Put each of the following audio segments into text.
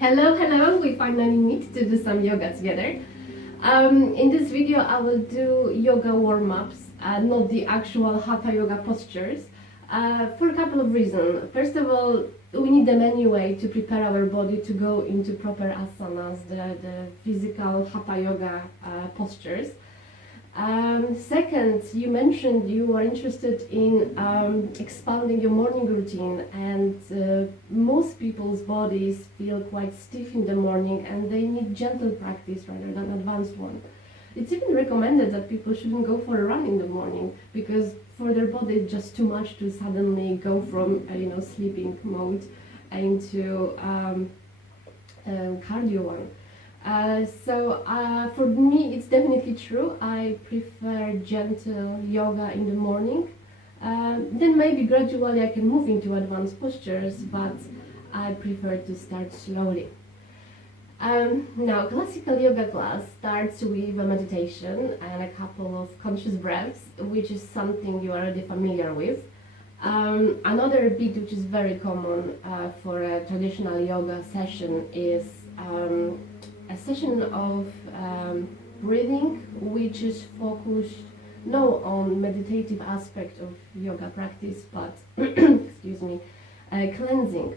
Hello, hello! We finally meet to do some yoga together. In this video, I will do yoga warm-ups, not the actual hatha yoga postures, for a couple of reasons. First of all, we need them anyway to prepare our body to go into proper asanas, the physical hatha yoga postures. Second, you mentioned you are interested in expanding your morning routine, and most people's bodies feel quite stiff in the morning and they need gentle practice rather than advanced one. It's even recommended that people shouldn't go for a run in the morning because for their body it's just too much to suddenly go from sleeping mode into cardio one. For me, it's definitely true. I prefer gentle yoga in the morning. Then maybe gradually I can move into advanced postures, but I prefer to start slowly. Now, classical yoga class starts with a meditation and a couple of conscious breaths, which is something you are already familiar with. Another bit which is very common for a traditional yoga session is a session of breathing, which is focused not on meditative aspect of yoga practice, but excuse me, cleansing.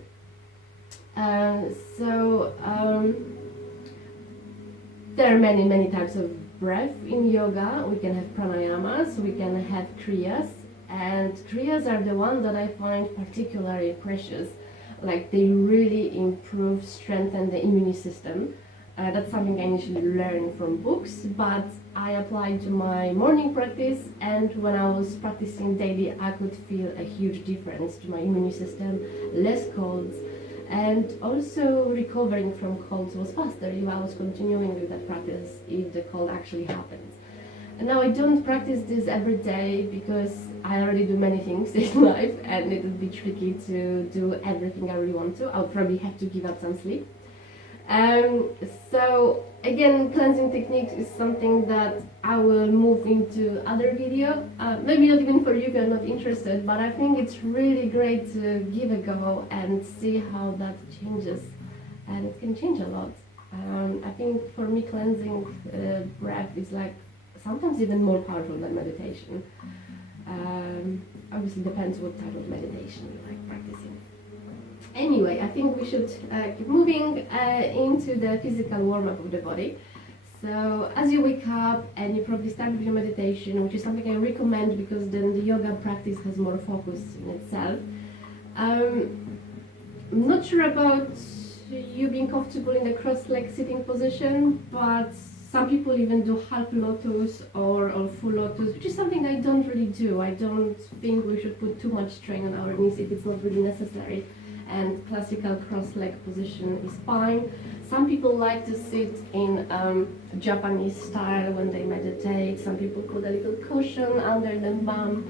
There are many types of breath in yoga. We can have pranayamas, we can have kriyas, and kriyas are the ones that I find particularly precious. Like, they really improve, strengthen the immune system. That's something I initially learned from books, but I applied to my morning practice, and when I was practicing daily, I could feel a huge difference to my immune system, less colds, and also recovering from colds was faster if I was continuing with that practice if the cold actually happened. And now I don't practice this every day because I already do many things in life, and it would be tricky to do everything I really want to. I'll probably have to give up some sleep. So again, cleansing techniques is something that I will move into other video. Maybe not even for you if you're not interested, but I think it's really great to give a go and see how that changes, and it can change a lot. I think for me, cleansing breath is like sometimes even more powerful than meditation. Obviously depends what type of meditation you like practicing. Anyway, I think we should keep moving into the physical warm-up of the body. So as you wake up and you probably start with your meditation, which is something I recommend because then the yoga practice has more focus in itself. I'm not sure about you being comfortable in the cross-leg sitting position, but some people even do half lotus or full lotus, which is something I don't really do. I don't think we should put too much strain on our knees if it's not really necessary. And classical cross-leg position is fine. Some people like to sit in Japanese style when they meditate. Some people put a little cushion under the bum.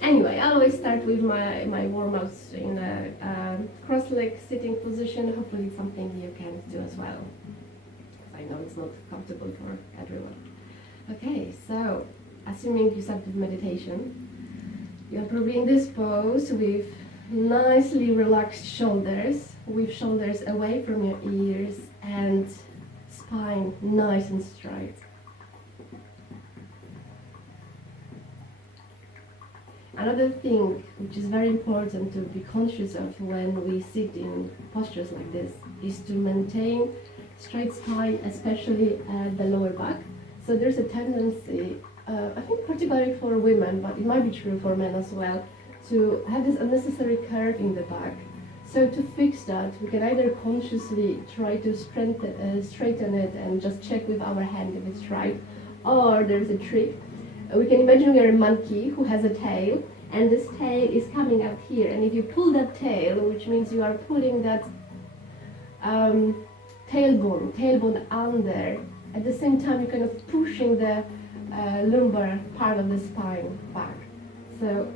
Anyway, I always start with my warm-ups in a cross-leg sitting position. Hopefully it's something you can do as well. I know it's not comfortable for everyone. Okay, so assuming you start with meditation, you're probably in this pose with nicely relaxed shoulders, with shoulders away from your ears and spine nice and straight. Another thing which is very important to be conscious of when we sit in postures like this is to maintain straight spine, especially at the lower back. So there's a tendency, I think particularly for women, but it might be true for men as well, to have this unnecessary curve in the back. So to fix that, we can either consciously try to straighten it and just check with our hand if it's right, or there's a trick. We can imagine we're a monkey who has a tail, and this tail is coming out here, and if you pull that tail, which means you are pulling that tailbone under, at the same time you're kind of pushing the lumbar part of the spine back. So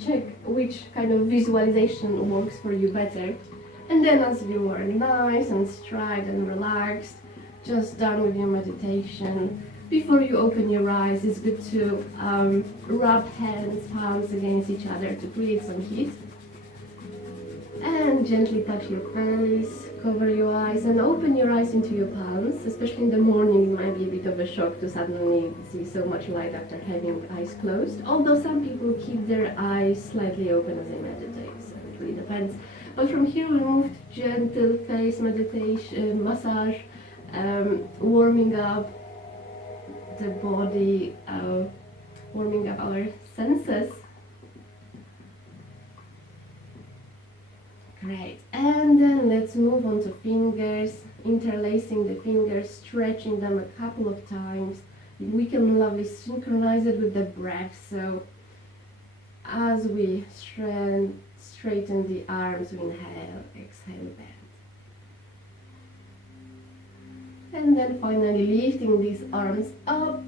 check which kind of visualization works for you better. And then as you are nice and straight and relaxed, just done with your meditation, before you open your eyes, it's good to rub hands, palms against each other to create some heat. And can gently touch your face, cover your eyes, and open your eyes into your palms. Especially in the morning, it might be a bit of a shock to suddenly see so much light after having eyes closed. Although some people keep their eyes slightly open as they meditate, so it really depends. But from here, we'll move to gentle face meditation, massage, warming up the body, warming up our senses. Great, and then let's move on to fingers, interlacing the fingers, stretching them a couple of times. We can lovely synchronize it with the breath, so as we straighten the arms, we inhale, exhale, bend. And then finally lifting these arms up,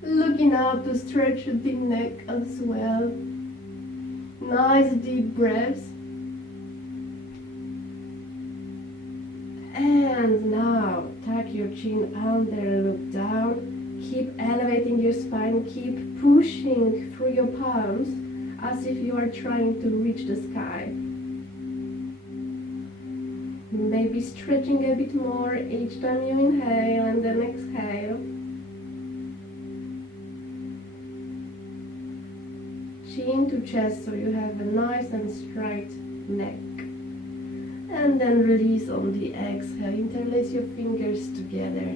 looking up to stretch the neck as well. Nice deep breaths. And now tuck your chin under, look down, keep elevating your spine, keep pushing through your palms as if you are trying to reach the sky. Maybe stretching a bit more each time you inhale and then exhale. Chin to chest so you have a nice and straight neck. And then release on the exhale. Interlace your fingers together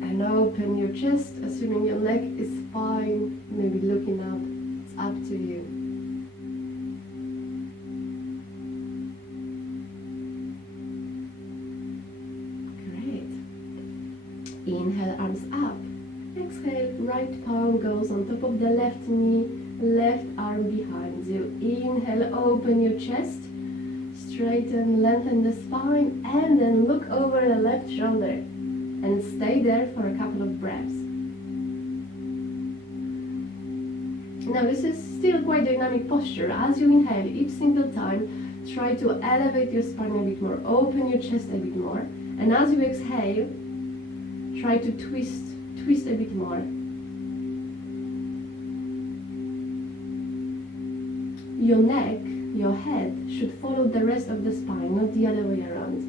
and open your chest, assuming your neck is fine, maybe looking up. It's up to you. Great. Inhale, arms up. Exhale, right palm goes on top of the left knee, left arm behind you. Inhale, open your chest. Straighten, lengthen the spine, and then look over the left shoulder and stay there for a couple of breaths. Now this is still quite dynamic posture. As you inhale each single time, try to elevate your spine a bit more, open your chest a bit more, and as you exhale, try to twist a bit more. Your neck, your head should follow the rest of the spine, not the other way around.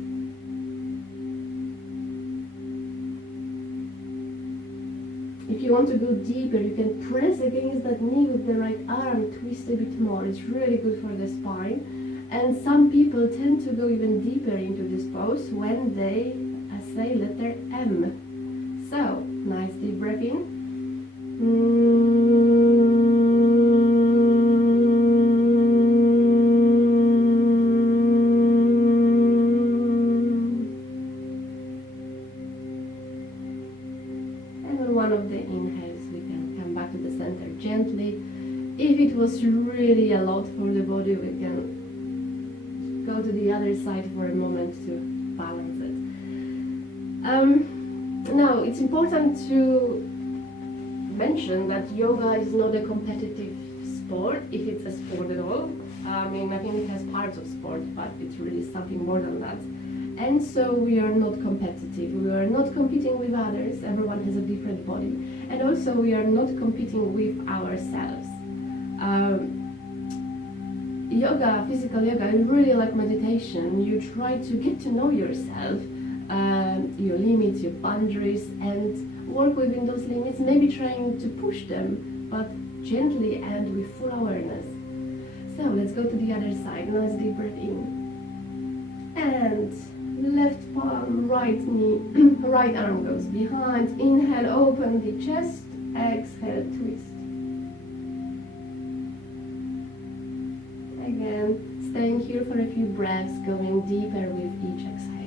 If you want to go deeper, you can press against that knee with the right arm, twist a bit more. It's really good for the spine. And some people tend to go even deeper into this pose when they say letter M. So, nice deep breath in. One of the inhales, we can come back to the center gently. If it was really a lot for the body, we can go to the other side for a moment to balance it. Now, it's important to mention that yoga is not a competitive sport, if it's a sport at all. I think it has parts of sport, but it's really something more than that. And so we are not competitive, we are not competing with others, everyone has a different body. And also we are not competing with ourselves. Yoga, physical yoga, is really like meditation. You try to get to know yourself, your limits, your boundaries, and work within those limits, maybe trying to push them, but gently and with full awareness. So let's go to the other side. Nice deep breath in. And left palm, right knee, right arm goes behind. Inhale, open the chest. Exhale, twist. Again, staying here for a few breaths, going deeper with each exhale.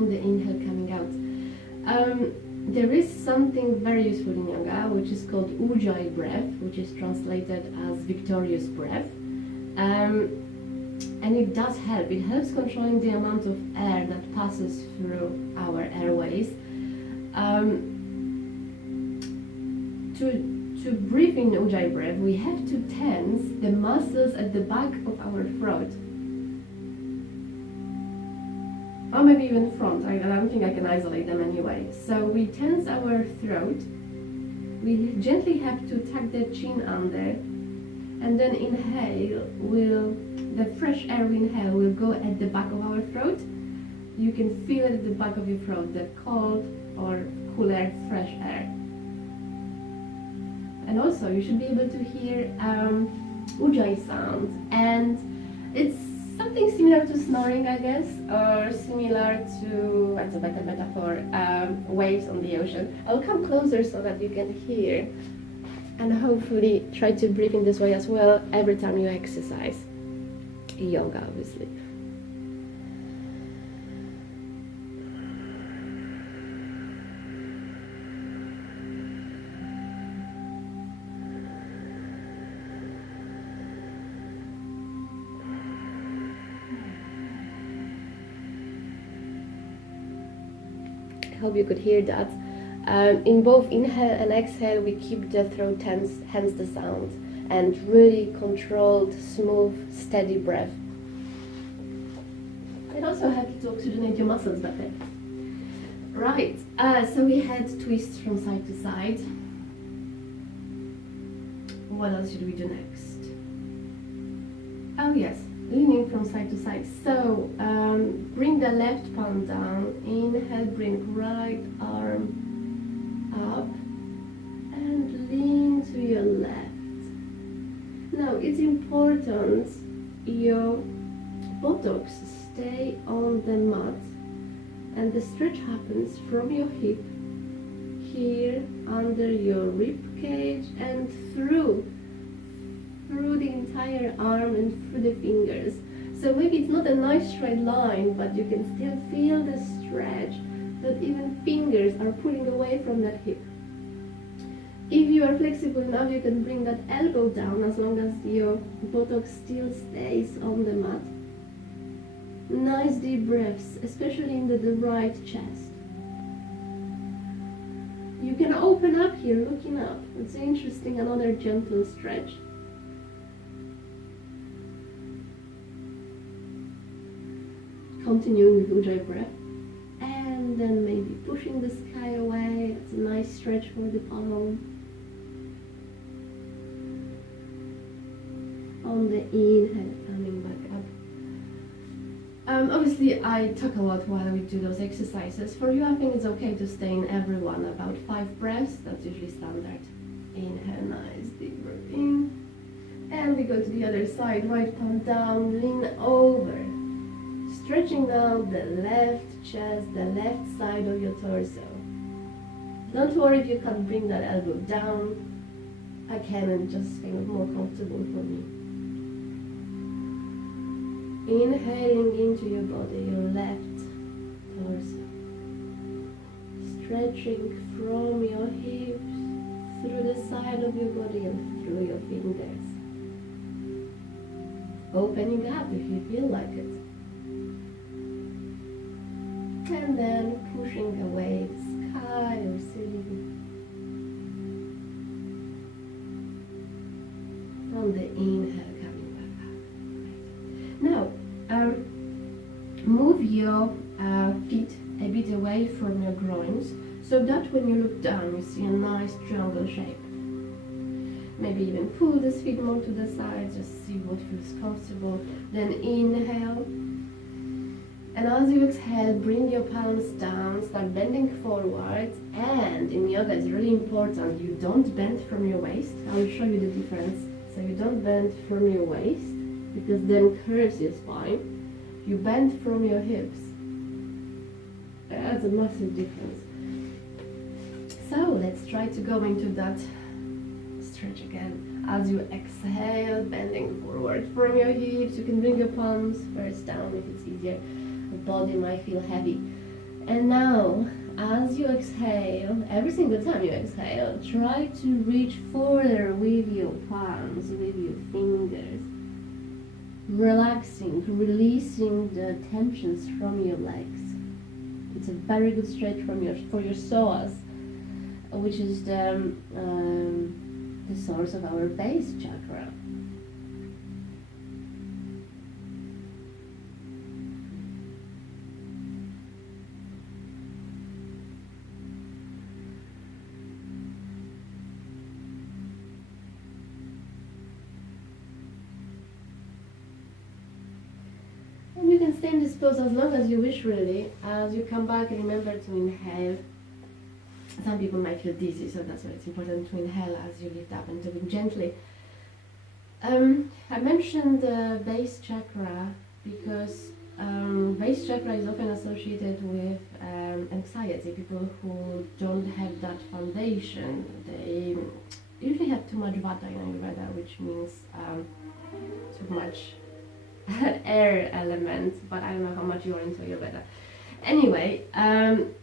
The inhale coming out. There is something very useful in yoga which is called Ujjayi breath, which is translated as victorious breath, and it does help. It helps controlling the amount of air that passes through our airways. To breathe in Ujjayi breath, we have to tense the muscles at the back of our throat. or maybe even front. I don't think I can isolate them anyway. So we tense our throat. We gently have to tuck the chin under, and then inhale. The fresh air we inhale will go at the back of our throat. You can feel it at the back of your throat, the cold or cooler, fresh air. And also, you should be able to hear ujjayi sounds, and it's something similar to snoring, I guess, or similar to, that's a better metaphor, waves on the ocean. I'll come closer so that you can hear, and hopefully try to breathe in this way as well every time you exercise. Yoga, obviously. Hope you could hear that. In both inhale and exhale, we keep the throat tense, hence the sound, and really controlled, smooth, steady breath. It also helps to oxygenate your muscles better. Right, so we had twists from side to side. What else should we do next? Oh yes, leaning from side to side. So bring the left palm down, inhale, bring right arm up, and lean to your left. Now it's important your buttocks stay on the mat, and the stretch happens from your hip, here under your rib cage, and through the entire arm and through the fingers. So maybe it's not a nice straight line, but you can still feel the stretch, that even fingers are pulling away from that hip. If you are flexible enough, you can bring that elbow down as long as your buttocks still stays on the mat. Nice deep breaths, especially in the right chest. You can open up here, looking up. It's interesting, another gentle stretch. Continuing with ujjayi breath, and then maybe pushing the sky away. It's a nice stretch for the palm. On the inhale, coming back up. Obviously, I talk a lot while we do those exercises. For you, I think it's okay to stay in every one about 5 breaths. That's usually standard. Inhale, nice deep breath in, and we go to the other side. Right palm down, lean over. Stretching down the left chest, the left side of your torso. Don't worry if you can't bring that elbow down. I can, and just kind of more comfortable for me. Inhaling into your body, your left torso. Stretching from your hips, through the side of your body and through your fingers. Opening up if you feel like it. And then pushing away the sky or ceiling. On the inhale, coming back up. Now, move your feet a bit away from your groins, so that when you look down, you see a nice triangle shape. Maybe even pull the feet more to the side, just see what feels comfortable. Then inhale. And as you exhale, bring your palms down, start bending forward. And in yoga, it's really important, you don't bend from your waist. I will show you the difference. So you don't bend from your waist, because then curves your spine. You bend from your hips. That's a massive difference. So let's try to go into that stretch again. As you exhale, bending forward from your hips, you can bring your palms first down if it's easier. The body might feel heavy. And now, as you exhale, every single time you exhale, try to reach further with your palms, with your fingers. Relaxing, releasing the tensions from your legs. It's a very good stretch for your psoas, which is the source of our base chakra. can stay in this pose as long as you wish, really. As you come back, remember to inhale. Some people might feel dizzy, so that's why it's important to inhale as you lift up and do it gently. I mentioned the base chakra because base chakra is often associated with anxiety. People who don't have that foundation, they usually have too much vata in Ayurveda, which means too much air element, but I don't know how much you are into Ayurveda. Anyway,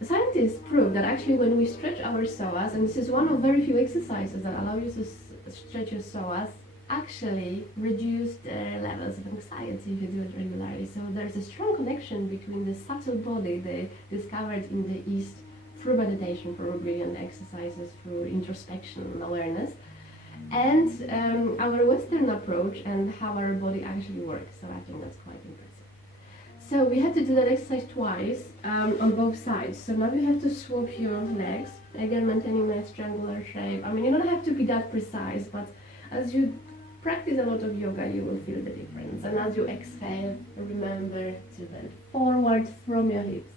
scientists prove that actually when we stretch our psoas, and this is one of very few exercises that allow you to stretch your psoas, actually reduce the levels of anxiety if you do it regularly. So there's a strong connection between the subtle body they discovered in the East through meditation probably and exercises through introspection and awareness, and our Western approach and how our body actually works. So I think that's quite impressive. So we have to do that exercise twice on both sides. So now you have to swap your legs, again maintaining nice triangular shape. I mean, you don't have to be that precise, but as you practice a lot of yoga, you will feel the difference. And as you exhale, remember to bend forward from your hips.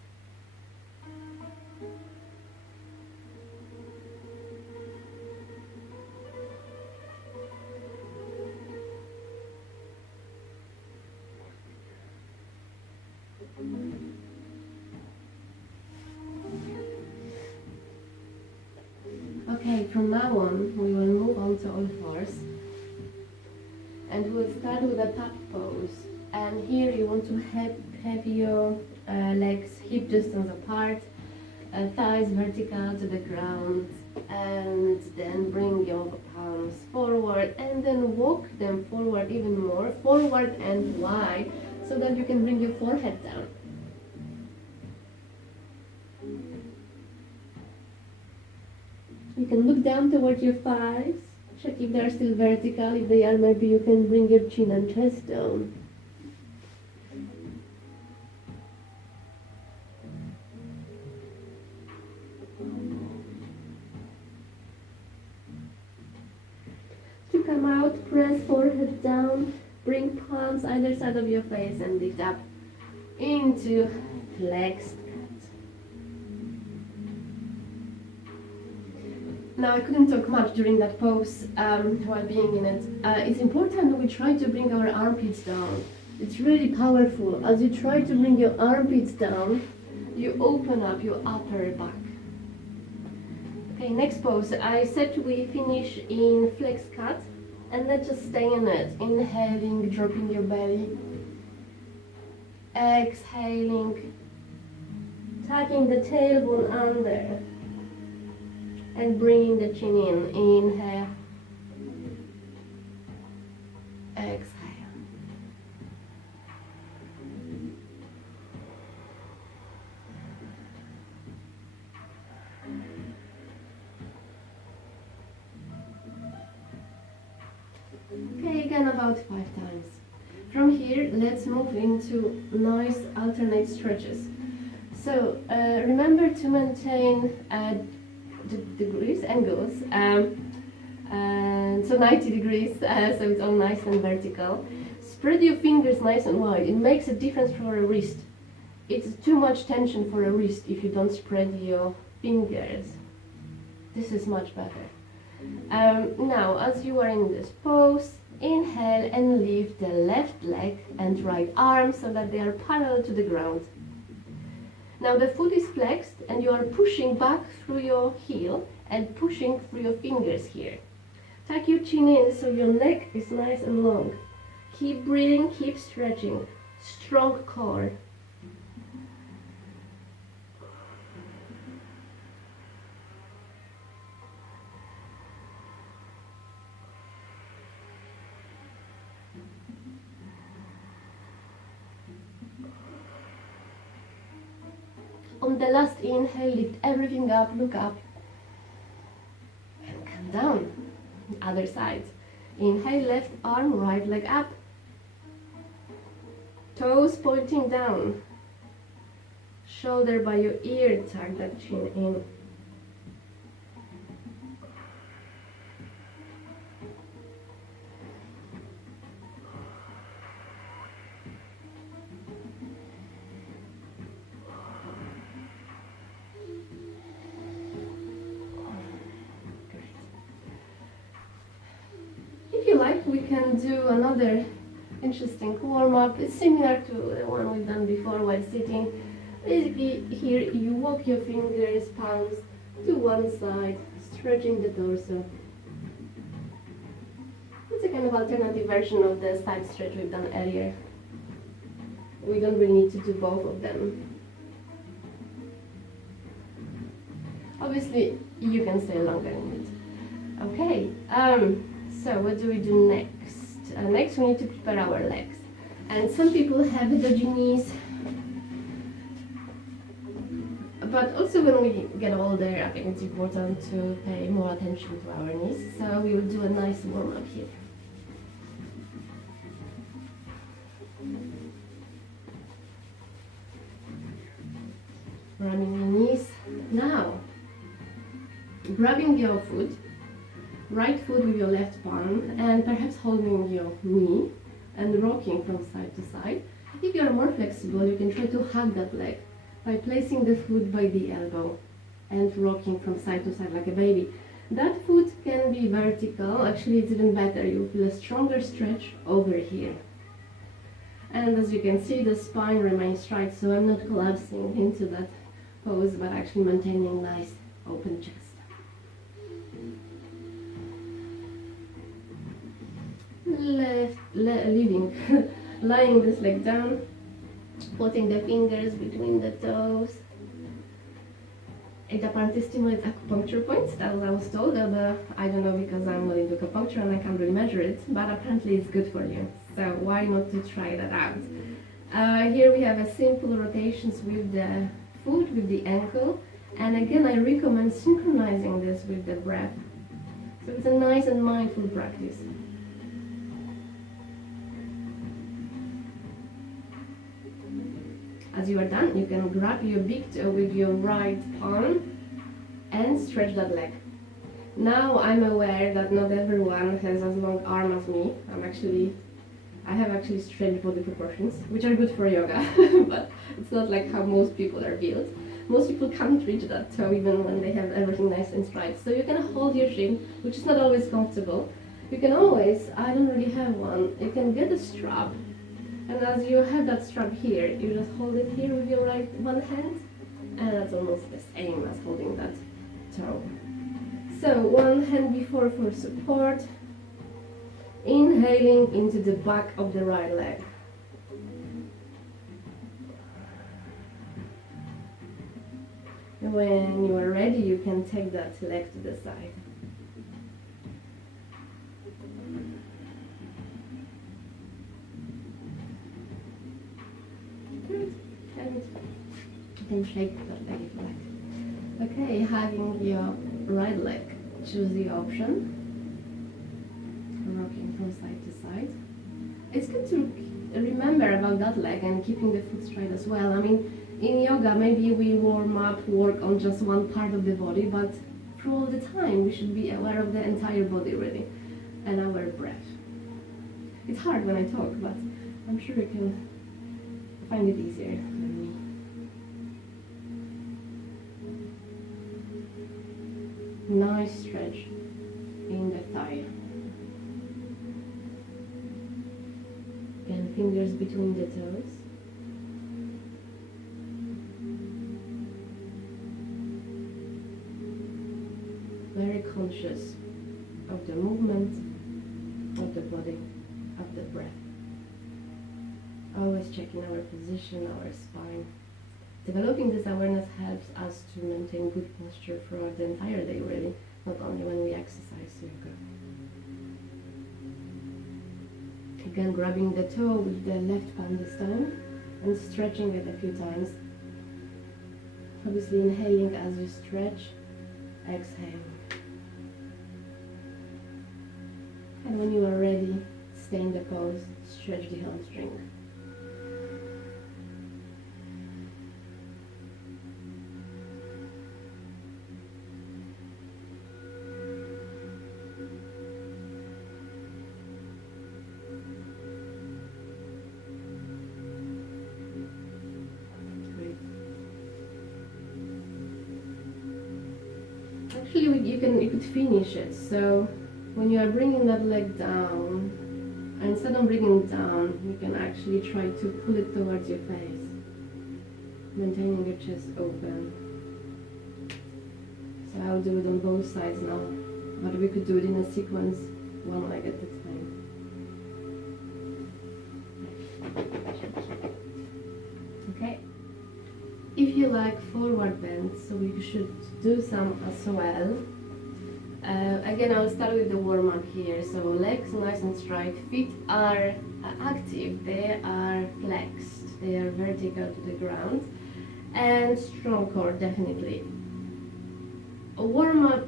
Okay, from now on, we will move on to all fours. And we'll start with a tap pose. And here you want to have your legs hip distance apart, thighs vertical to the ground, and then bring your palms forward and then walk them forward even more, forward and wide, so that you can bring your forehead down. You can look down towards your thighs, check if they are still vertical. If they are, maybe you can bring your chin and chest down. To come out, press forehead down, bring palms either side of your face and lift up into flexed. Now, I couldn't talk much during that pose while being in it. It's important that we try to bring our armpits down. It's really powerful. As you try to bring your armpits down, you open up your upper back. Okay, next pose. I said we finish in flex cut, and let's just stay in it. Inhaling, dropping your belly. Exhaling, tucking the tailbone under. And bringing the chin in. Inhale. Exhale. Okay, again about 5 times. From here, let's move into nice alternate stretches. So remember to maintain degrees, angles, and so 90 degrees, so it's all nice and vertical. Spread your fingers nice and wide. It makes a difference for a wrist. It's too much tension for a wrist if you don't spread your fingers. This is much better. Now, as you are in this pose, inhale and lift the left leg and right arm so that they are parallel to the ground. Now the foot is flexed and you are pushing back through your heel and pushing through your fingers here. Tuck your chin in so your neck is nice and long. Keep breathing, keep stretching. Strong core. On the last inhale, lift everything up, look up, and come down. Other side. Inhale, left arm, right leg up. Toes pointing down. Shoulder by your ear, tuck that chin in. we can do another interesting warm-up. It's similar to the one we've done before while sitting. Basically, here you walk your fingers, palms to one side, stretching the torso. It's a kind of alternative version of the side stretch we've done earlier. We don't really need to do both of them. Obviously, you can stay longer in it. Okay, so what do we do next? Next we need to prepare our legs. And some people have dodgy knees. But also when we get older, I think it's important to pay more attention to our knees. So we will do a nice warm-up here. Rubbing your knees. Now, grabbing your foot, right foot with your left palm, and perhaps holding your knee and rocking from side to side. If you are more flexible, you can try to hug that leg by placing the foot by the elbow and rocking from side to side like a baby. That foot can be vertical. Actually, it's even better. You feel a stronger stretch over here. And as you can see, the spine remains straight, so I'm not collapsing into that pose, but actually maintaining nice open chest. Lying this leg down, putting the fingers between the toes. It apparently stimulates acupuncture points, as I was told, although I don't know because I'm not into acupuncture and I can't really measure it, but apparently it's good for you. So why not to try that out? Here we have a simple rotations with the foot, with the ankle, and again I recommend synchronizing this with the breath. So it's a nice and mindful practice. As you are done, you can grab your big toe with your right palm and stretch that leg. Now I'm aware that not everyone has as long arm as me. I have actually strange body proportions, which are good for yoga, but it's not like how most people are built. Most people can't reach that toe even when they have everything nice and straight. So you can hold your shin, which is not always comfortable. You can always, I don't really have one, you can get a strap. And as you have that strap here, you just hold it here with your right one hand, and that's almost the same as holding that toe. So one hand before for support, inhaling into the back of the right leg. And when you are ready, you can take that leg to the side. And you can shake that leg if you like. Okay, having your right leg, choose the option. Rocking from side to side. It's good to remember about that leg and keeping the foot straight as well. I mean, in yoga, maybe we work on just one part of the body, but through all the time, we should be aware of the entire body really, and our breath. It's hard when I talk, but I'm sure you can find it easier than me. Nice stretch in the thigh. Again, fingers between the toes. Very conscious of the movement of the body, of the breath. Always checking our position, our spine. Developing this awareness helps us to maintain good posture throughout the entire day, really, not only when we exercise yoga. Again, grabbing the toe with the left palm this time and stretching it a few times. Obviously inhaling as you stretch, exhale. And when you are ready, stay in the pose, stretch the hamstring. Actually, you could finish it. So when you are bringing that leg down, And instead of bringing it down, you can actually try to pull it towards your face, maintaining your chest open. So I'll do it on both sides now, but we could do it in a sequence, one leg at a time. Okay. If you like forward bends, so you should do some as well. Again, I'll start with the warm-up here. So legs nice and straight, feet are active, they are flexed, they are vertical to the ground, and strong core definitely. A warm-up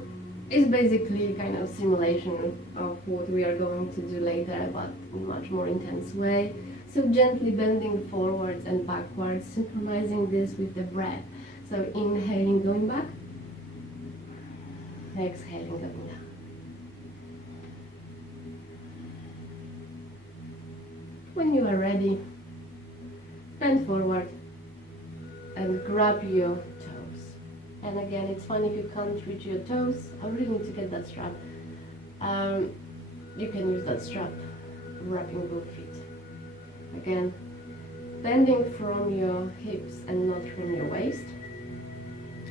is basically kind of simulation of what we are going to do later, but in a much more intense way. So gently bending forwards and backwards, synchronizing this with the breath. So inhaling, going back, exhaling, going down. When you are ready, bend forward and grab your toes. And again, it's fine if you can't reach your toes. I really need to get that strap. You can use that strap wrapping both feet. Again, bending from your hips and not from your waist.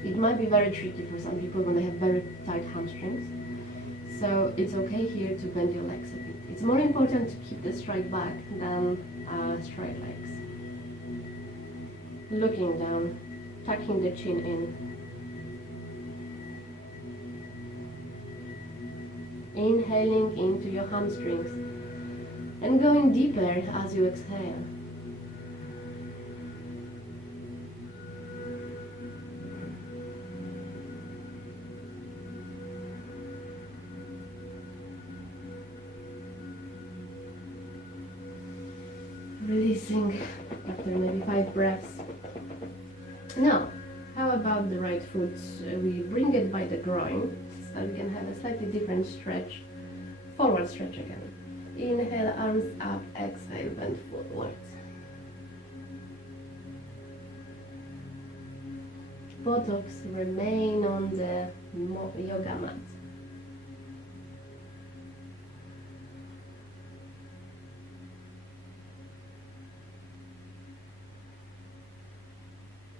It might be very tricky for some people when they have very tight hamstrings. So it's okay here to bend your legs a bit. It's more important to keep the straight back than straight legs. Looking down, tucking the chin in. Inhaling into your hamstrings and going deeper as you exhale. Releasing after maybe 5 breaths. Now, how about the right foot? We bring it by the groin so we can have a slightly different stretch. Forward stretch again. Inhale, arms up, exhale, bend forwards. Buttocks remain on the yoga mat.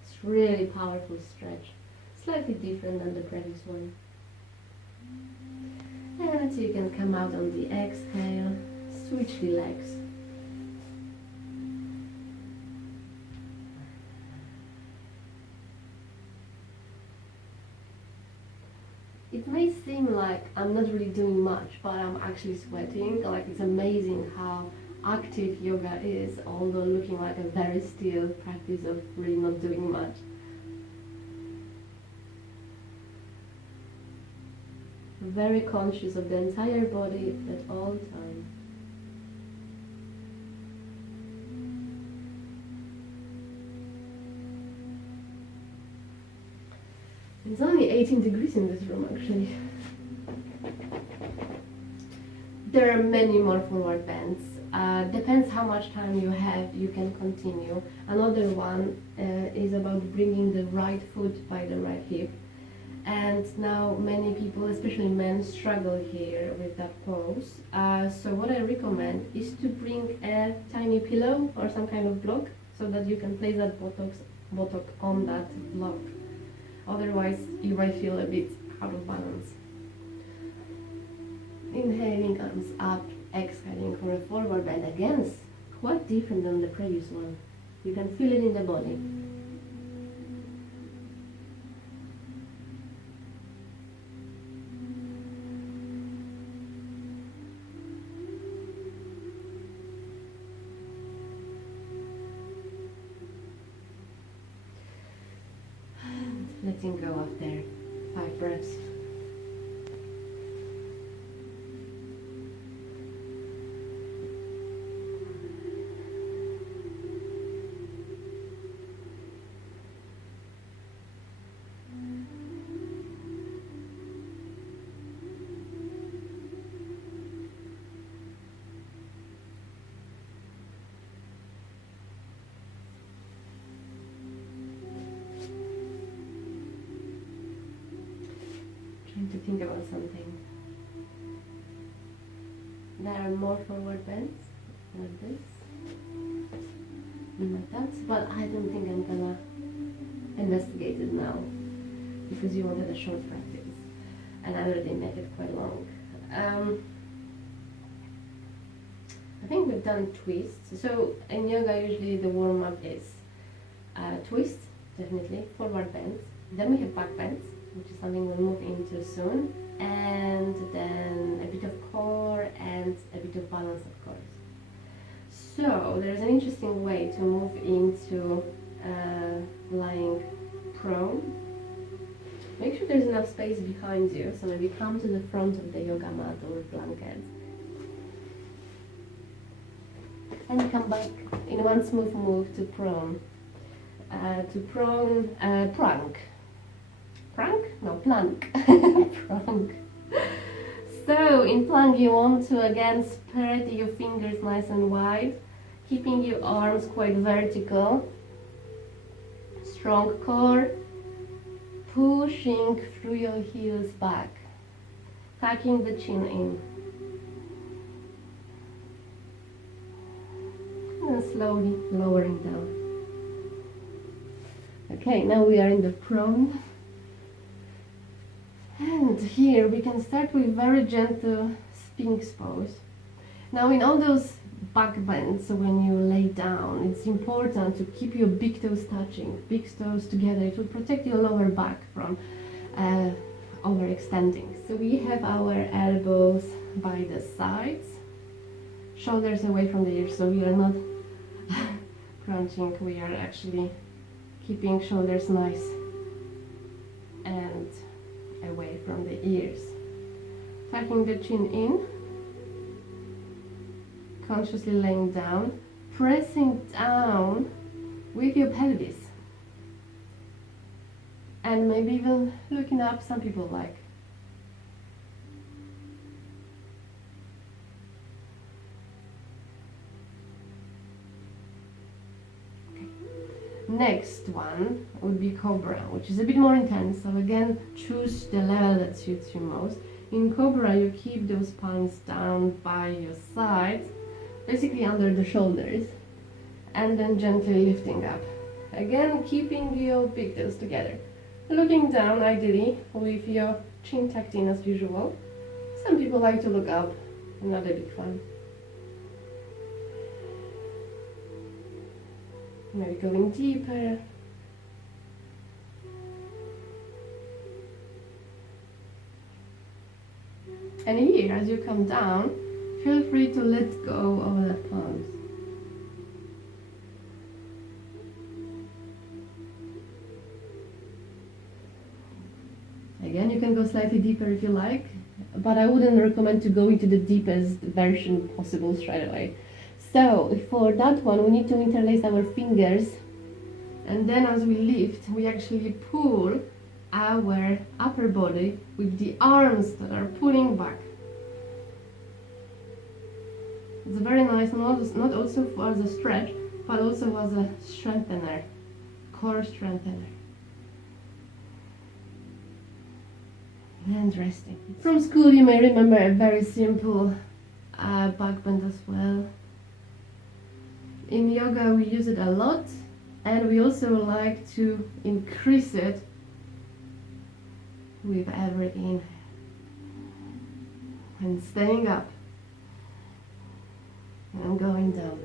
It's really powerful stretch, slightly different than the previous one. And so you can come out on the exhale, switch the legs. It may seem like I'm not really doing much, but I'm actually sweating. Like, it's amazing how active yoga is, although looking like a very still practice of really not doing much. Very conscious of the entire body at all times. It's only 18 degrees in this room actually. There are many more forward bends. Depends how much time you have, you can continue. Another one is about bringing the right foot by the right hip. And now many people, especially men, struggle here with that pose. So what I recommend is to bring a tiny pillow or some kind of block so that you can place that buttock on that block. Otherwise, you might feel a bit out of balance. Inhaling, arms up, exhaling for a forward bend. Again, it's quite different than the previous one. You can feel it in the body. Letting go after 5 breaths. To think about something. There are more forward bends. like this, like that. But I don't think I'm gonna investigate it now because you wanted a short practice, and I already made it quite long. I think we've done twists. So in yoga, usually the warm up is twists, definitely forward bends. Then we have back bends, which is something we'll move into soon, and then a bit of core and a bit of balance, of course. So there's an interesting way to move into lying prone. Make sure there's enough space behind you, so maybe come to the front of the yoga mat or blanket. And come back in one smooth move to prone. Plank. Plank? No, plank. Plank. So in plank you want to again spread your fingers nice and wide, keeping your arms quite vertical. Strong core, pushing through your heels back, tucking the chin in. And slowly lowering down. Okay, now we are in the prone. And here we can start with very gentle Sphinx pose. Now in all those back bends, when you lay down, it's important to keep your big toes touching, big toes together. It will protect your lower back from overextending. So we have our elbows by the sides, shoulders away from the ears, so we are not crunching, we are actually keeping shoulders nice and away from the ears. Tucking the chin in, consciously laying down, pressing down with your pelvis, and maybe even looking up, some people like. Next one would be Cobra, which is a bit more intense. So again, choose the level that suits you most. In Cobra, you keep those palms down by your sides, basically under the shoulders, and then gently lifting up. Again, keeping your big toes together. Looking down, ideally, with your chin tucked in as usual. Some people like to look up, another big fan. Maybe going deeper. And here, as you come down, feel free to let go of the palms. Again, you can go slightly deeper if you like, but I wouldn't recommend to go into the deepest version possible straight away. So for that one, we need to interlace our fingers, and then as we lift, we actually pull our upper body with the arms that are pulling back. It's very nice, not also as a stretch, but also as a strengthener, core strengthener. And resting. From school, you may remember a very simple back bend as well. In yoga, we use it a lot, and we also like to increase it with every inhale. And staying up. And going down.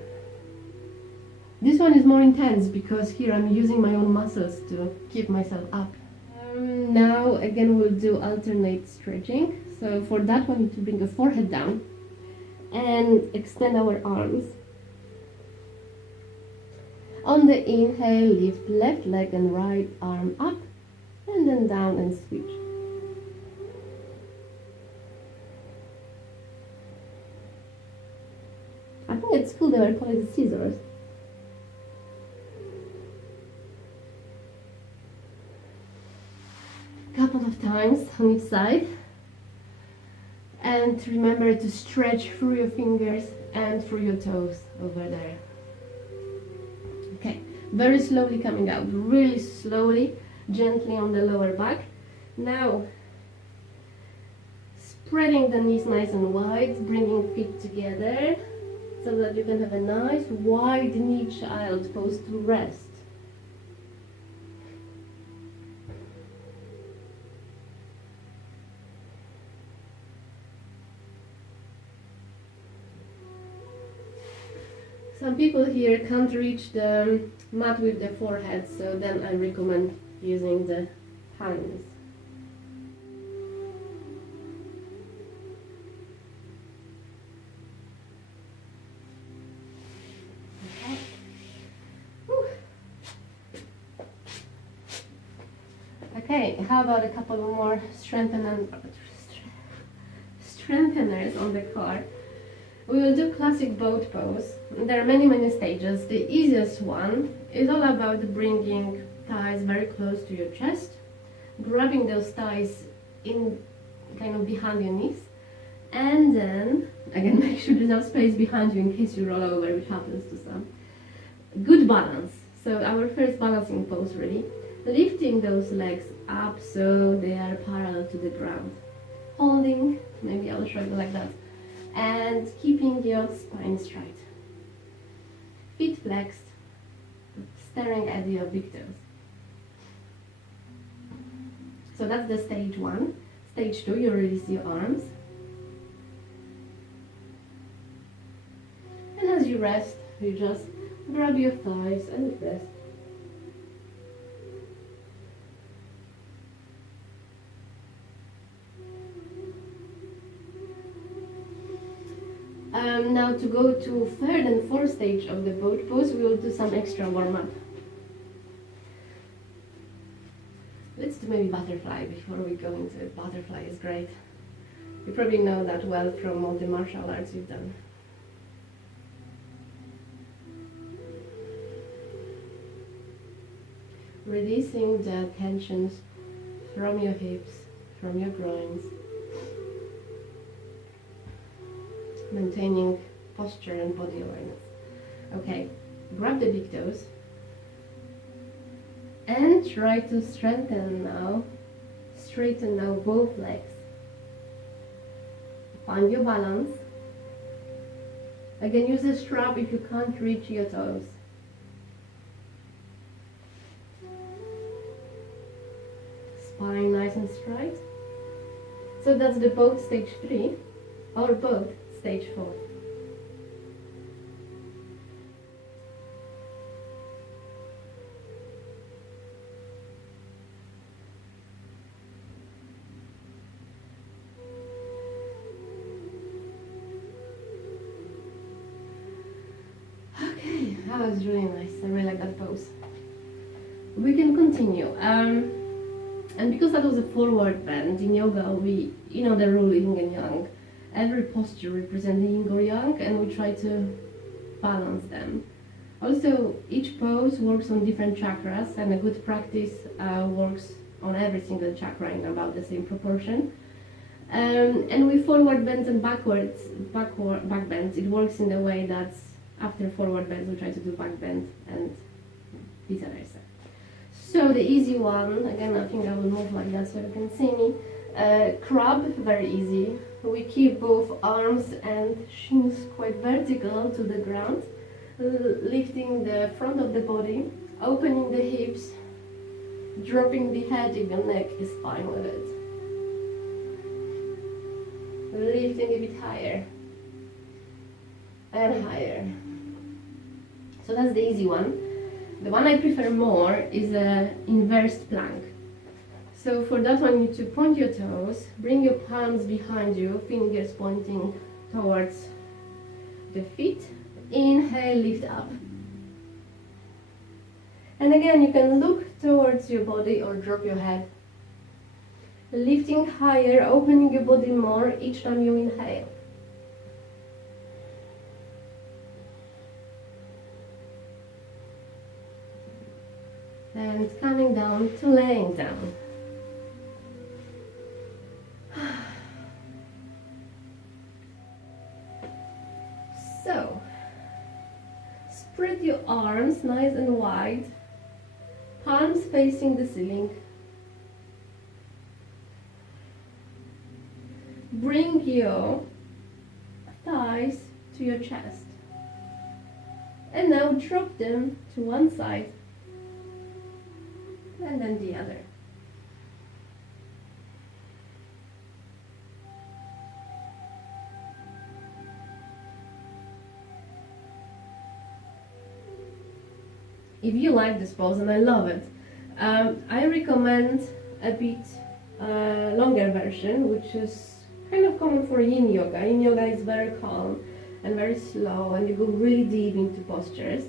This one is more intense because here I'm using my own muscles to keep myself up. Now again we'll do alternate stretching. So for that one, you need to bring the forehead down and extend our arms. On the inhale, lift left leg and right arm up, and then down and switch. I think at school they were called scissors. Couple of times on each side. And remember to stretch through your fingers and through your toes over there. Okay, very slowly coming out, really slowly, gently on the lower back. Now, spreading the knees nice and wide, bringing feet together, so that you can have a nice wide knee child pose to rest. Some people here can't reach the mat with the forehead, so then I recommend using the hands. Okay. Okay, how about a couple more strengtheners on the core? We will do classic boat pose. There are many stages. The easiest one is all about bringing thighs very close to your chest, grabbing those thighs in kind of behind your knees, and then again make sure there's enough space behind you in case you roll over, which happens to some. Good balance. So our first balancing pose really. Lifting those legs up so they are parallel to the ground. Holding, maybe I'll show you like that. And keeping your spine straight. Feet flexed, staring at your big toes. So that's the stage one. Stage two, you release your arms. And as you rest, you just grab your thighs and rest. Now to go to third and fourth stage of the boat pose, we will do some extra warm-up. Let's do maybe butterfly before we go into it. Butterfly is great. You probably know that well from all the martial arts you've done. Releasing the tensions from your hips, from your groins. Maintaining posture and body awareness. Okay, grab the big toes and try to straighten now both legs. Find your balance. Again, use a strap if you can't reach your toes. Spine nice and straight. So that's the boat stage 3 or boat stage 4. Okay, that was really nice. I really like that pose. We can continue. And because that was a forward bend, in yoga you know the rule yin and yang. Every posture represents yin or yang, and we try to balance them. Also, each pose works on different chakras, and a good practice works on every single chakra in about the same proportion. And with forward bends and back bends, it works in the way that after forward bends we try to do back bend and vice versa. So the easy one, again I think I will move like that so you can see me. Crab, very easy. We keep both arms and shins quite vertical to the ground, lifting the front of the body, opening the hips, dropping the head if your neck is fine with it. Lifting a bit higher and higher. So that's the easy one. The one I prefer more is an inverted plank. So for that one, you need to point your toes, bring your palms behind you, fingers pointing towards the feet. Inhale, lift up. And again, you can look towards your body or drop your head. Lifting higher, opening your body more each time you inhale. And coming down to laying down. So, spread your arms nice and wide, palms facing the ceiling. Bring your thighs to your chest. And now drop them to one side and then the other. If you like this pose, and I love it, I recommend a bit longer version, which is kind of common for yin yoga. Yin yoga is very calm and very slow, and you go really deep into postures.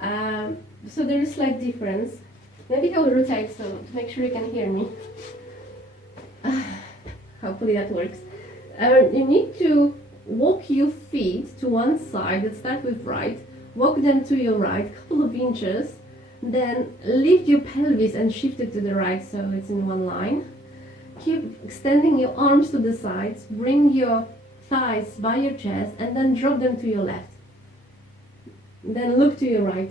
So there is a slight difference. Maybe I will rotate so to make sure you can hear me. Hopefully that works. You need to walk your feet to one side. Let's start with right. Walk them to your right, couple of inches. Then lift your pelvis and shift it to the right so it's in one line. Keep extending your arms to the sides. Bring your thighs by your chest and then drop them to your left. Then look to your right.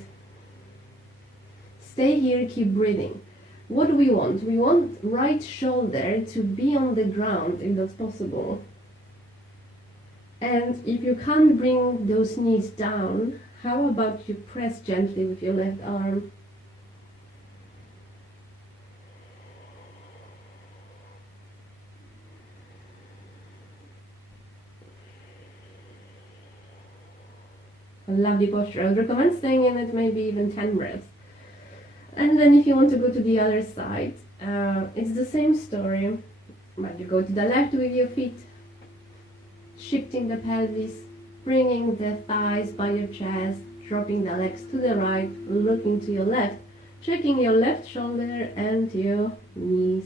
Stay here, keep breathing. What do we want? We want right shoulder to be on the ground if that's possible. And if you can't bring those knees down, how about you press gently with your left arm? A lovely posture. I would recommend staying in it maybe even 10 breaths. And then if you want to go to the other side, it's the same story. But you go to the left with your feet, shifting the pelvis, bringing the thighs by your chest, dropping the legs to the right, looking to your left, checking your left shoulder and your knees.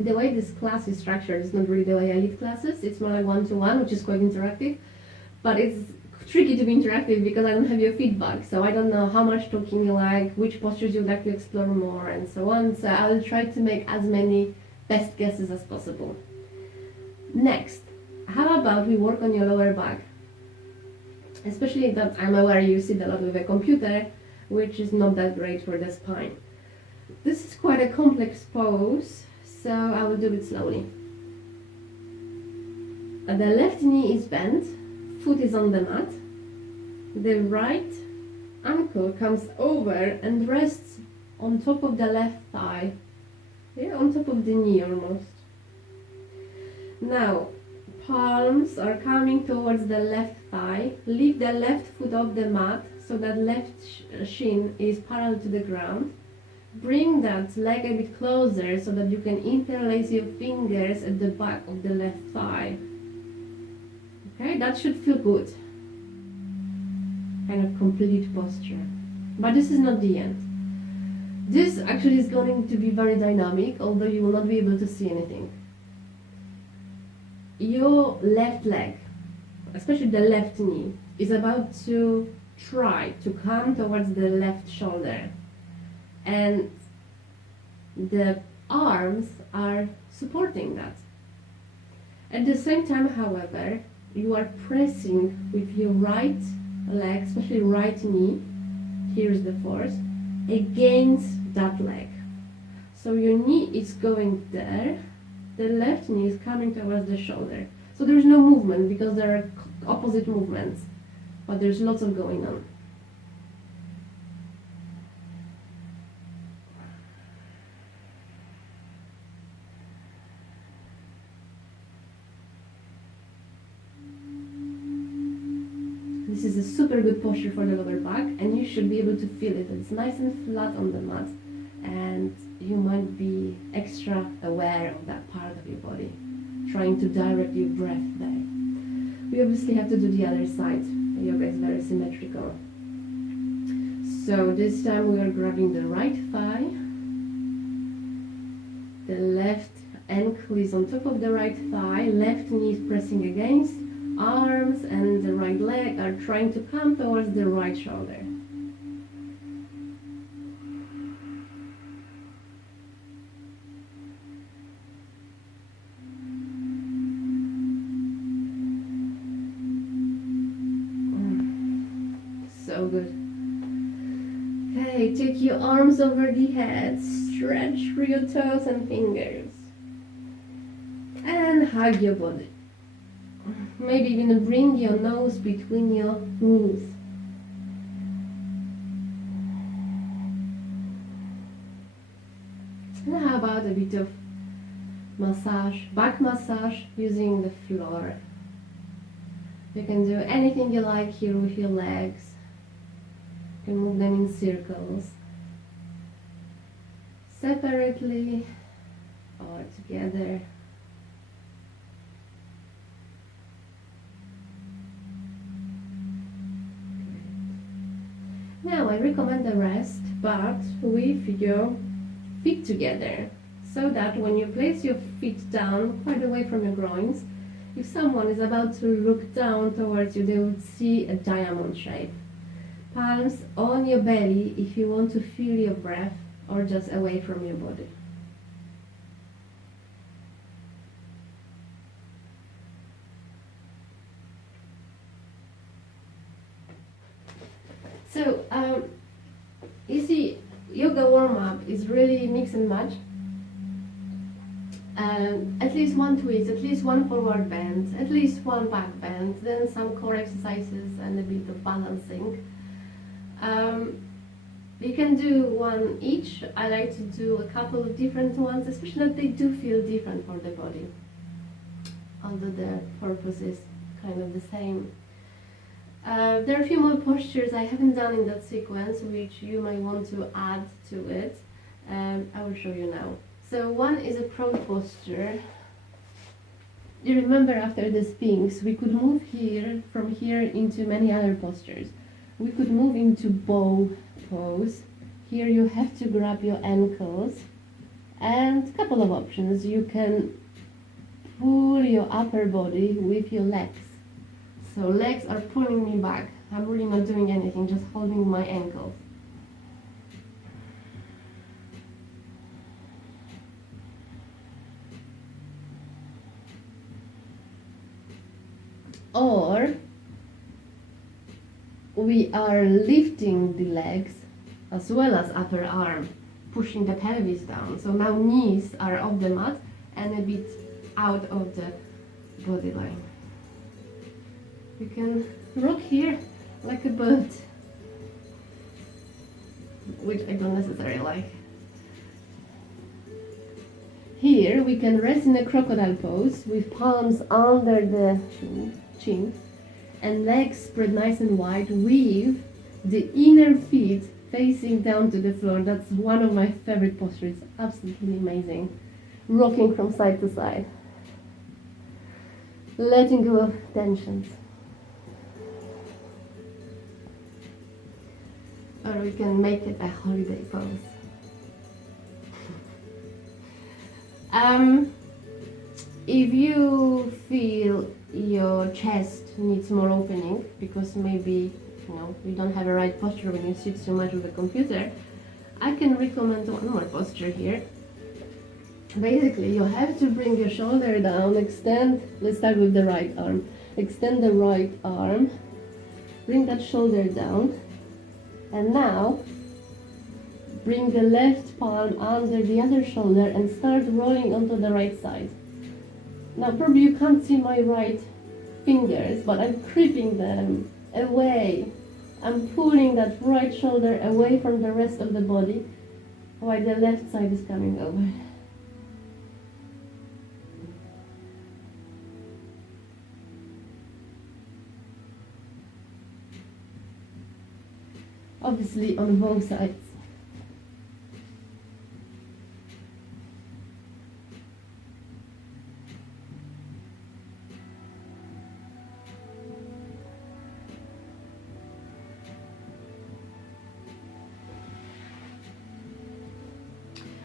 The way this class is structured is not really the way I lead classes. It's more like one-to-one, which is quite interactive. But it's tricky to be interactive because I don't have your feedback. So I don't know how much talking you like, which postures you'd like to explore more, and so on. So I will try to make as many best guesses as possible. Next, how about we work on your lower back? Especially that I'm aware you sit a lot with a computer, which is not that great for the spine. This is quite a complex pose. So I will do it slowly. The left knee is bent, foot is on the mat. The right ankle comes over and rests on top of the left thigh. Yeah, on top of the knee almost. Now, palms are coming towards the left thigh. Lift the left foot off the mat so that left shin is parallel to the ground. Bring that leg a bit closer so that you can interlace your fingers at the back of the left thigh. Okay, that should feel good. Kind of complete posture. But this is not the end. This actually is going to be very dynamic, although you will not be able to see anything. Your left leg, especially the left knee, is about to try to come towards the left shoulder. And the arms are supporting that. At the same time, however, you are pressing with your right leg, especially right knee, here's the force, against that leg. So your knee is going there, the left knee is coming towards the shoulder. So there is no movement because there are opposite movements, but there's lots of going on. This is a super good posture for the lower back, and you should be able to feel it. It's nice and flat on the mat, and you might be extra aware of that part of your body, trying to direct your breath there. We obviously have to do the other side. Yoga is very symmetrical. So this time we are grabbing the right thigh. The left ankle is on top of the right thigh, left knee is pressing against, arms and the right leg are trying to come towards the right shoulder. Okay, take your arms over the head, stretch through your toes and fingers, and hug your body. Maybe even bring your nose between your knees. And how about a bit of massage, back massage using the floor. You can do anything you like here with your legs. You can move them in circles, separately or together. Now I recommend a rest, but with your feet together, so that when you place your feet down quite away from your groins, if someone is about to look down towards you, they would see a diamond shape. Palms on your belly if you want to feel your breath, or just away from your body. So, you see, yoga warm-up is really mix and match. At least one twist, at least one forward bend, at least one back bend, then some core exercises and a bit of balancing. You can do one each. I like to do a couple of different ones, especially that they do feel different for the body, although the purpose is kind of the same. There are a few more postures I haven't done in that sequence, which you might want to add to it. I will show you now. So one is a crow posture. You remember after the Sphinx, we could move from here into many other postures. We could move into bow pose. Here you have to grab your ankles, and a couple of options. You can pull your upper body with your legs. So legs are pulling me back. I'm really not doing anything, just holding my ankles. Or we are lifting the legs as well as upper arm, pushing the pelvis down. So now knees are off the mat and a bit out of the body line. You can rock here like a bird, which I don't necessarily like. Here we can rest in a crocodile pose with palms under the chin and legs spread nice and wide with the inner feet facing down to the floor. That's one of my favorite postures. Absolutely amazing. Rocking from side to side. Letting go of tensions. Or we can make it a holiday pose. If you feel your chest needs more opening because maybe you don't have a right posture when you sit so much with the computer, I can recommend one more posture here. Basically, you have to bring your shoulder down, extend. Let's start with the right arm. Extend the right arm, bring that shoulder down, and now bring the left palm under the other shoulder and start rolling onto the right side. Now probably you can't see my right fingers, but I'm creeping them away. I'm pulling that right shoulder away from the rest of the body while the left side is coming over. Obviously on both sides.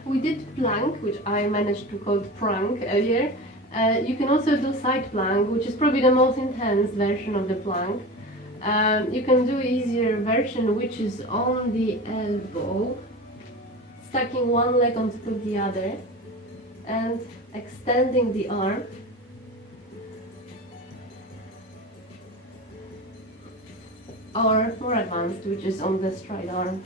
We did plank, which I managed to call prank earlier. You can also do side plank, which is probably the most intense version of the plank. You can do easier version, which is on the elbow, stacking one leg on top of the other and extending the arm. Or more advanced, which is on the straight arm.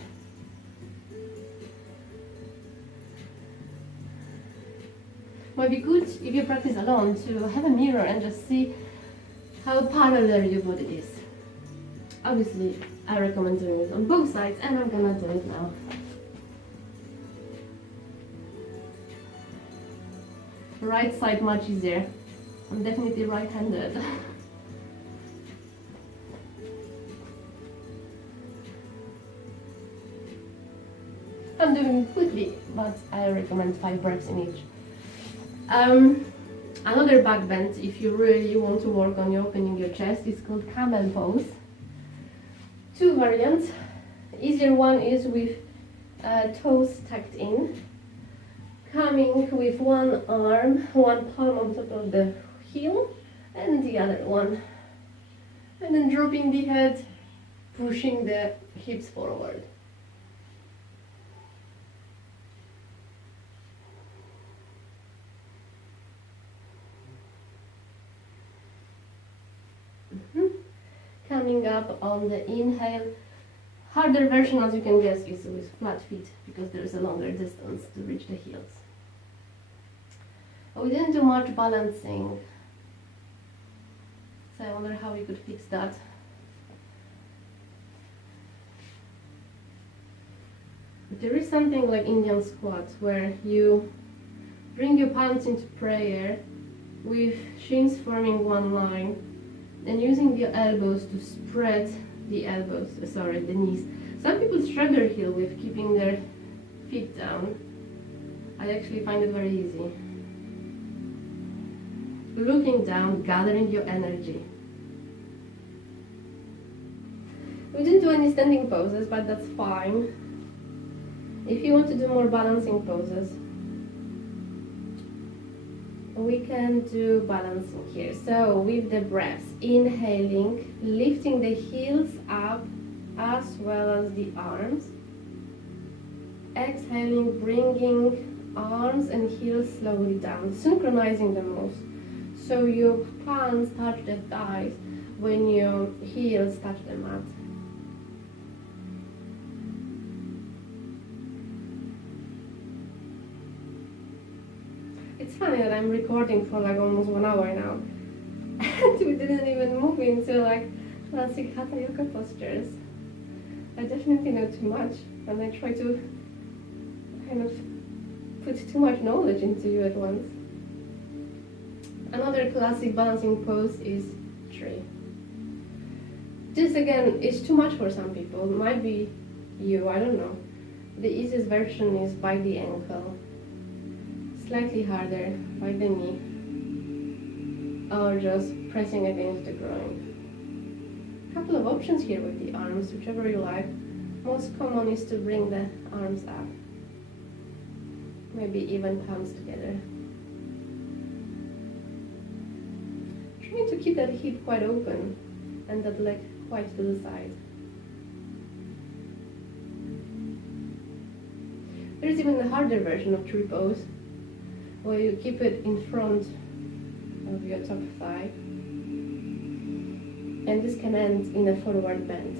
might be good if you practice alone to have a mirror and just see how parallel your body is. Obviously, I recommend doing it on both sides, and I'm gonna do it now. Right side much easier. I'm definitely right-handed. I'm doing it quickly, but I recommend 5 breaths in each. Another back bend, if you really want to work on opening your chest, is called camel pose. 2 variants. Easier one is with toes tucked in, coming with one arm, one palm on top of the heel, and the other one, and then dropping the head, pushing the hips forward. Coming up on the inhale. Harder version, as you can guess, is with flat feet because there is a longer distance to reach the heels. We didn't do much balancing, so I wonder how we could fix that. There is something like Indian squats where you bring your palms into prayer with shins forming one line and using your elbows to spread the knees. Some people shrug their heel with keeping their feet down. I actually find it very easy. Looking down, gathering your energy. We didn't do any standing poses, but that's fine. If you want to do more balancing poses, we can do balancing here. So with the breaths, inhaling, lifting the heels up as well as the arms. Exhaling, bringing arms and heels slowly down, synchronizing the moves. So your palms touch the thighs when your heels touch the mat. It's funny that I'm recording for like almost 1 hour now. And we didn't even move into like classic Hatha yoga postures. I definitely know too much, and I try to kind of put too much knowledge into you at once. Another classic balancing pose is tree. This again is too much for some people. It might be you, I don't know. The easiest version is by the ankle. Slightly harder by the knee, or just pressing against the groin. Couple of options here with the arms, whichever you like. Most common is to bring the arms up, maybe even palms together. Trying to keep that hip quite open and that leg quite to the side. There's even a harder version of tree pose, where you keep it in front of your top thigh, and this can end in a forward bend.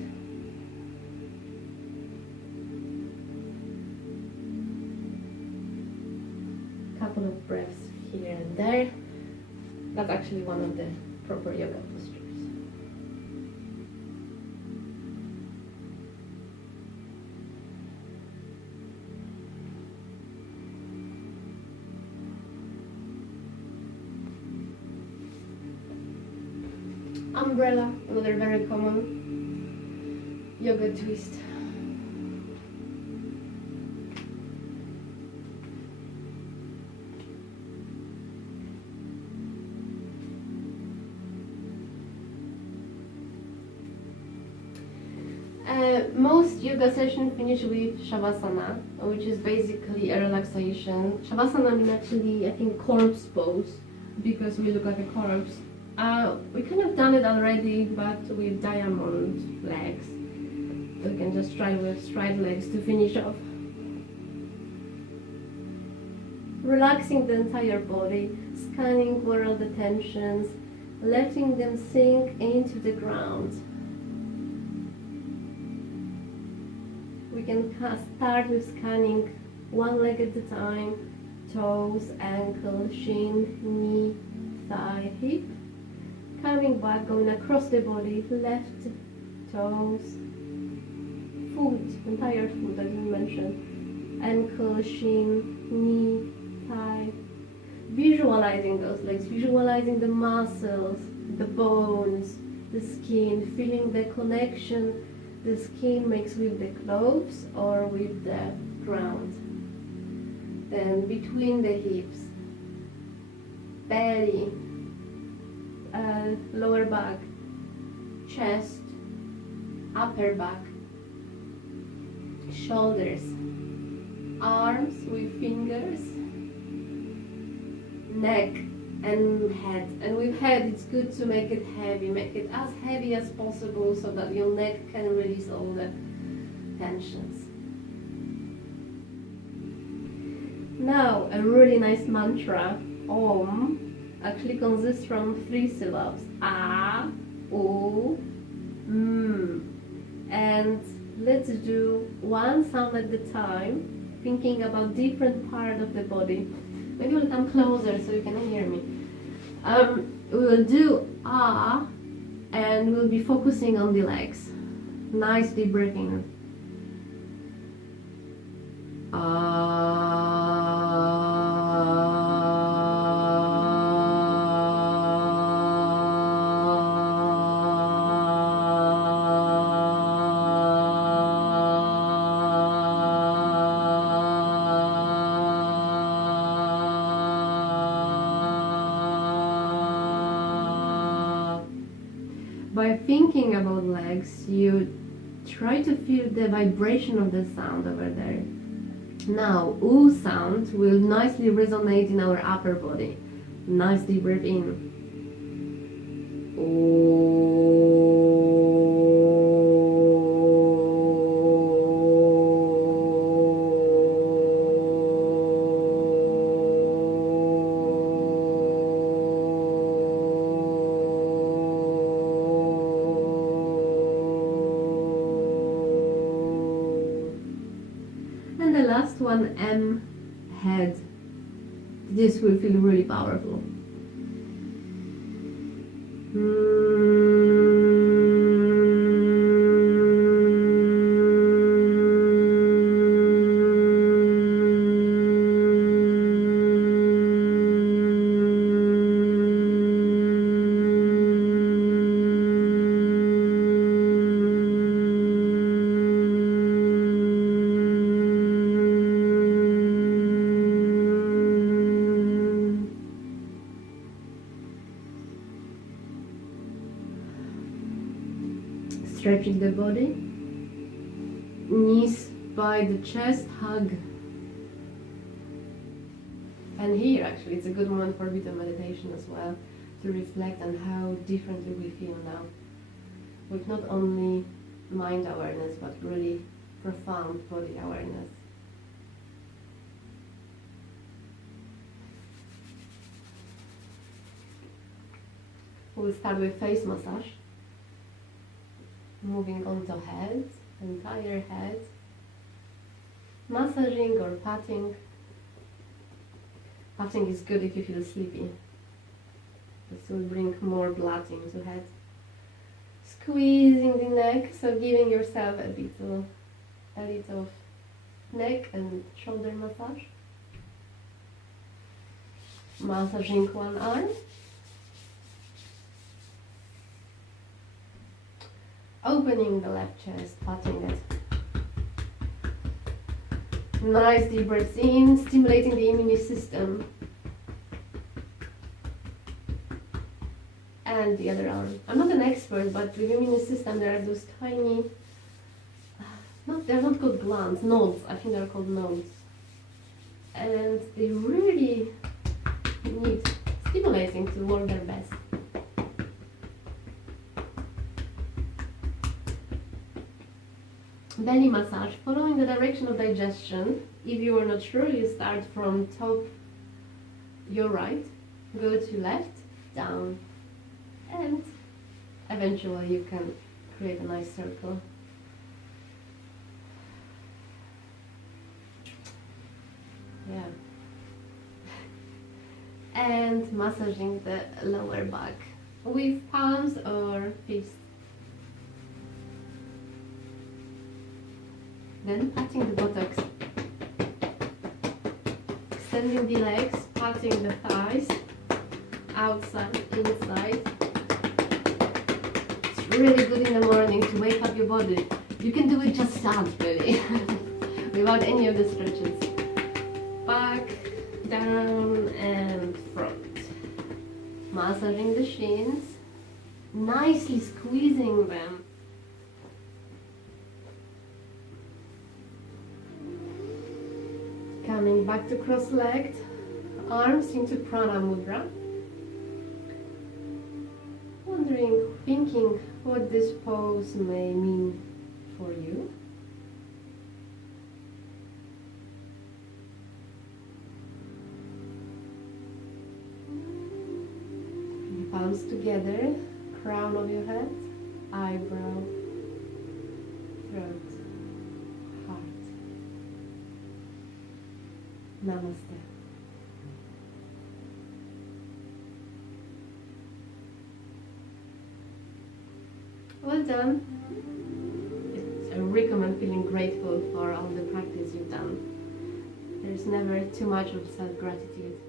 Couple of breaths here and there. That's actually one of the proper yoga postures. Umbrella, another very common yoga twist. Most yoga sessions finish with Shavasana, which is basically a relaxation. Shavasana means actually, I think, corpse pose, because we look like a corpse. We kind of done it already, but with diamond legs. We can just try with straight legs to finish off. Relaxing the entire body, scanning where all the tensions, letting them sink into the ground. We can start with scanning one leg at a time, toes, ankle, shin, knee, thigh, hip. Coming back, going across the body, left toes, foot, entire foot, I didn't mention, ankle, shin, knee, thigh. Visualizing those legs, visualizing the muscles, the bones, the skin, feeling the connection the skin makes with the clothes or with the ground. Then between the hips, belly, lower back, chest, upper back, shoulders, arms with fingers, neck and head. And with head it's good to make it heavy, make it as heavy as possible so that your neck can release all the tensions. Now a really nice mantra, Om, actually consists from 3 syllables, A, U, and let's do one sound at a time, thinking about different part of the body. Maybe we'll come closer so you can hear me. We will do ah, and we'll be focusing on the legs. Nice deep breath in. By thinking about legs, you try to feel the vibration of the sound over there. Now, oo sound will nicely resonate in our upper body. Nicely breathe in. And the last one, M, head. This will feel really powerful. Stretching the body, knees by the chest, hug. And here actually it's a good moment for a bit of meditation as well, to reflect on how differently we feel now, with not only mind awareness but really profound body awareness. We'll start with face massage. Moving on to head, entire head, massaging or patting. Patting is good if you feel sleepy. This will bring more blood into head. Squeezing the neck, so giving yourself a little neck and shoulder massage. Massaging one arm. Opening the left chest, patting it. Nice deep breaths in, stimulating the immune system. And the other arm. I'm not an expert, but with the immune system there are those tiny, they're not called glands, nodes, I think they're called nodes. And they really need stimulating to work their best. Belly massage, following the direction of digestion. If you are not sure, you start from top, your right, go to left, down, and eventually you can create a nice circle. Yeah. and massaging the lower back with palms or fists. Then patting the buttocks, extending the legs, patting the thighs, outside, inside. It's really good in the morning to wake up your body. You can do it just stand, really, without any of the stretches. Back, down and front. Massaging the shins, nicely squeezing them. Coming back to cross-legged, arms into Prana Mudra. Wondering, thinking what this pose may mean for you. Palms together, crown of your head, eyebrow, throat, heart. Namaste. Well done. I recommend feeling grateful for all the practice you've done. There's never too much of self-gratitude.